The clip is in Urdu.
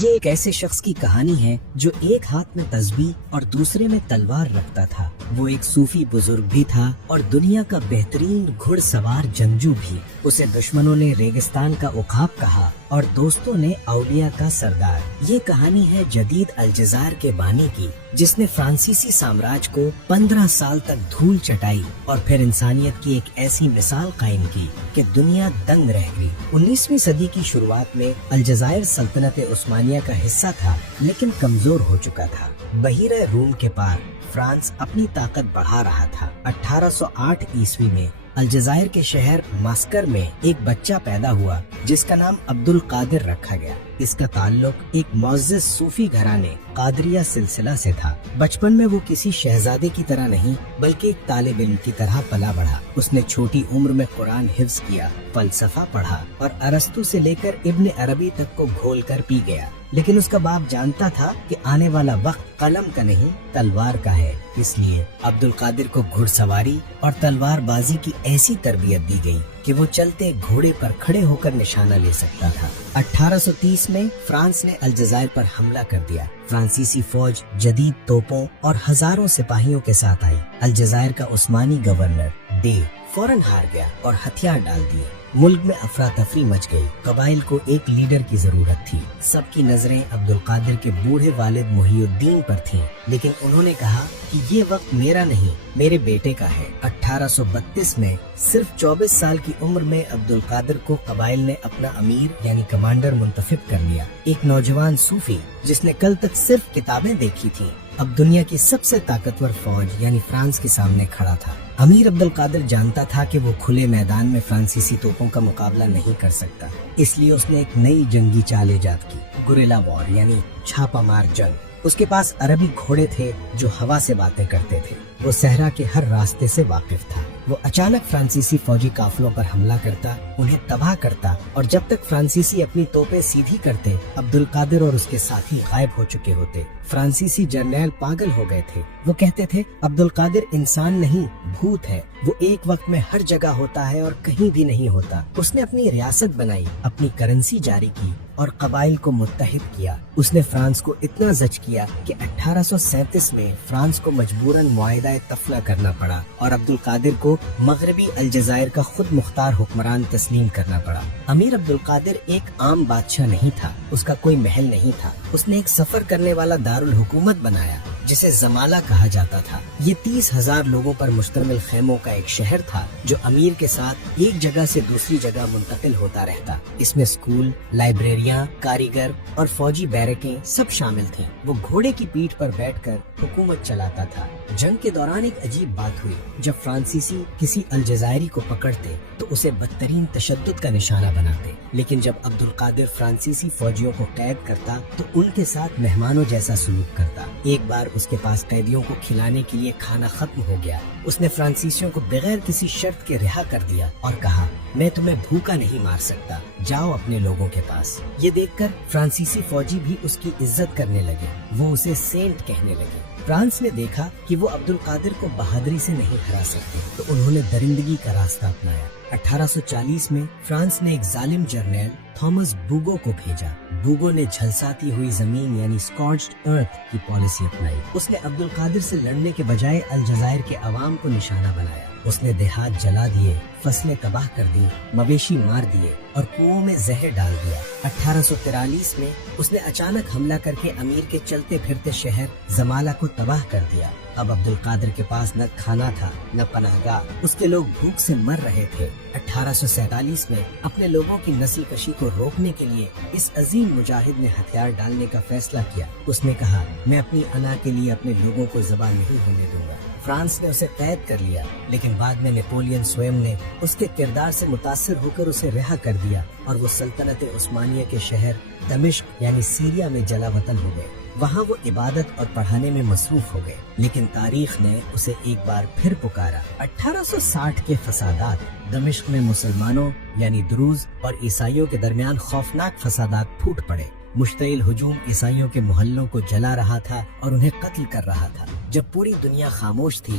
یہ ایک ایسے شخص کی کہانی ہے جو ایک ہاتھ میں تسبیح اور دوسرے میں تلوار رکھتا تھا۔ وہ ایک صوفی بزرگ بھی تھا اور دنیا کا بہترین گھڑ سوار جنگجو بھی۔ اسے دشمنوں نے ریگستان کا عقاب کہا اور دوستوں نے اولیاء کا سردار۔ یہ کہانی ہے جدید الجزائر کے بانی کی، جس نے فرانسیسی سامراج کو 15 سال تک دھول چٹائی اور پھر انسانیت کی ایک ایسی مثال قائم کی کہ دنیا دنگ رہ گئی۔ 19ویں صدی کی شروعات میں الجزائر سلطنت عثمانیہ کا حصہ تھا، لیکن کمزور ہو چکا تھا۔ بحیرہ روم کے پار فرانس اپنی طاقت بڑھا رہا تھا۔ 1808 عیسوی میں الجزائر کے شہر ماسکر میں ایک بچہ پیدا ہوا جس کا نام عبد القادر رکھا گیا۔ اس کا تعلق ایک معزز صوفی گھرانے قادریہ سلسلہ سے تھا۔ بچپن میں وہ کسی شہزادے کی طرح نہیں بلکہ ایک طالب علم کی طرح پلا بڑھا۔ اس نے چھوٹی عمر میں قرآن حفظ کیا، فلسفہ پڑھا اور ارسطو سے لے کر ابن عربی تک کو گھول کر پی گیا۔ لیکن اس کا باپ جانتا تھا کہ آنے والا وقت قلم کا نہیں تلوار کا ہے، اس لیے عبد القادر کو گھڑ سواری اور تلوار بازی کی ایسی تربیت دی گئی کہ وہ چلتے گھوڑے پر کھڑے ہو کر نشانہ لے سکتا تھا۔ 1830 میں فرانس نے الجزائر پر حملہ کر دیا۔ فرانسیسی فوج جدید توپوں اور ہزاروں سپاہیوں کے ساتھ آئی۔ الجزائر کا عثمانی گورنر ڈے فوراً ہار گیا اور ہتھیار ڈال دیے۔ ملک میں افراتفری مچ گئی۔ قبائل کو ایک لیڈر کی ضرورت تھی۔ سب کی نظریں عبد القادر کے بوڑھے والد محی الدین پر تھیں، لیکن انہوں نے کہا کہ یہ وقت میرا نہیں، میرے بیٹے کا ہے۔ 1832 میں صرف 24 سال کی عمر میں عبد القادر کو قبائل نے اپنا امیر یعنی کمانڈر منتخب کر لیا۔ ایک نوجوان صوفی جس نے کل تک صرف کتابیں دیکھی تھیں، اب دنیا کی سب سے طاقتور فوج یعنی فرانس کے سامنے کھڑا تھا۔ امیر عبد القادر جانتا تھا کہ وہ کھلے میدان میں فرانسیسی توپوں کا مقابلہ نہیں کر سکتا، اس لیے اس نے ایک نئی جنگی چال ایجاد کی، گوریلا وار یعنی چھاپا مار جنگ۔ اس کے پاس عربی گھوڑے تھے جو ہوا سے باتیں کرتے تھے۔ وہ صحرا کے ہر راستے سے واقف تھا۔ وہ اچانک فرانسیسی فوجی قافلوں پر حملہ کرتا، انہیں تباہ کرتا، اور جب تک فرانسیسی اپنی توپیں سیدھی کرتے، عبد القادر اور اس کے ساتھی غائب ہو چکے ہوتے۔ فرانسیسی جرنیل پاگل ہو گئے تھے۔ وہ کہتے تھے عبد القادر انسان نہیں، بھوت ہے۔ وہ ایک وقت میں ہر جگہ ہوتا ہے اور کہیں بھی نہیں ہوتا۔ اس نے اپنی ریاست بنائی، اپنی کرنسی جاری کی اور قبائل کو متحد کیا۔ اس نے فرانس کو اتنا زج کیا کہ 1837 میں فرانس کو مجبوراً معاہدہ طفلہ کرنا پڑا اور عبد القادر کو مغربی الجزائر کا خود مختار حکمران تسلیم کرنا پڑا۔ امیر عبد القادر ایک عام بادشاہ نہیں تھا، اس کا کوئی محل نہیں تھا۔ اس نے ایک سفر کرنے والا دارالحکومت بنایا جسے زمالہ کہا جاتا تھا۔ یہ 30,000 لوگوں پر مشتمل خیموں کا ایک شہر تھا جو امیر کے ساتھ ایک جگہ سے دوسری جگہ منتقل ہوتا رہتا۔ اس میں اسکول، لائبریریاں، کاریگر اور فوجی بیرکیں سب شامل تھیں۔ وہ گھوڑے کی پیٹھ پر بیٹھ کر حکومت چلاتا تھا۔ جنگ کے دوران ایک عجیب بات ہوئی۔ جب فرانسیسی کسی الجزائری کو پکڑتے تو اسے بدترین تشدد کا نشانہ بناتے، لیکن جب عبد القادر فرانسیسی فوجیوں کو قید کرتا تو ان کے ساتھ مہمانوں جیسا سلوک کرتا۔ ایک بار اس کے پاس قیدیوں کو کھلانے کے لیے کھانا ختم ہو گیا۔ اس نے فرانسیسیوں کو بغیر کسی شرط کے رہا کر دیا اور کہا، میں تمہیں بھوکا نہیں مار سکتا، جاؤ اپنے لوگوں کے پاس۔ یہ دیکھ کر فرانسیسی فوجی بھی اس کی عزت کرنے لگے، وہ اسے سینٹ کہنے لگے۔ فرانس نے دیکھا کہ وہ عبد القادر کو بہادری سے نہیں ہرا سکتے تو انہوں نے درندگی کا راستہ اپنایا۔ 1840 میں فرانس نے ایک ظالم جرنیل تھامس بوگو کو بھیجا۔ بوگو نے جھلساتی ہوئی زمین یعنی اسکارچڈ ارتھ کی پالیسی اپنائی۔ اس نے عبد القادر سے لڑنے کے بجائے الجزائر کے عوام کو نشانہ بنایا۔ اس نے دیہات جلا دیے، فصلیں تباہ کر دی، مویشی مار دیے اور کنوؤں میں زہر ڈال دیا۔ 1843 میں اس نے اچانک حملہ کر کے امیر کے چلتے پھرتے شہر زمالہ کو تباہ کر دیا۔ اب عبد القادر کے پاس نہ کھانا تھا نہ پناہ گاہ، اس کے لوگ بھوک سے مر رہے تھے۔ 1847 میں اپنے لوگوں کی نسل کشی کو روکنے کے لیے اس عظیم مجاہد نے ہتھیار ڈالنے کا فیصلہ کیا۔ اس نے کہا، میں اپنی انا کے لیے اپنے لوگوں کو ذبح نہیں ہونے دوں گا۔ فرانس نے اسے قید کر لیا، لیکن بعد میں نیپولین سوئم نے اس کے کردار سے متاثر ہو کر اسے رہا کر دیا اور وہ سلطنت عثمانیہ کے شہر دمشق یعنی سیریا میں جلا وطن ہو گئے۔ وہاں وہ عبادت اور پڑھانے میں مصروف ہو گئے، لیکن تاریخ نے اسے ایک بار پھر پکارا۔ 1860 کے فسادات دمشق میں مسلمانوں یعنی دروز اور عیسائیوں کے درمیان خوفناک فسادات پھوٹ پڑے۔ مشتعل ہجوم عیسائیوں کے محلوں کو جلا رہا تھا اور انہیں قتل کر رہا تھا۔ جب پوری دنیا خاموش تھی،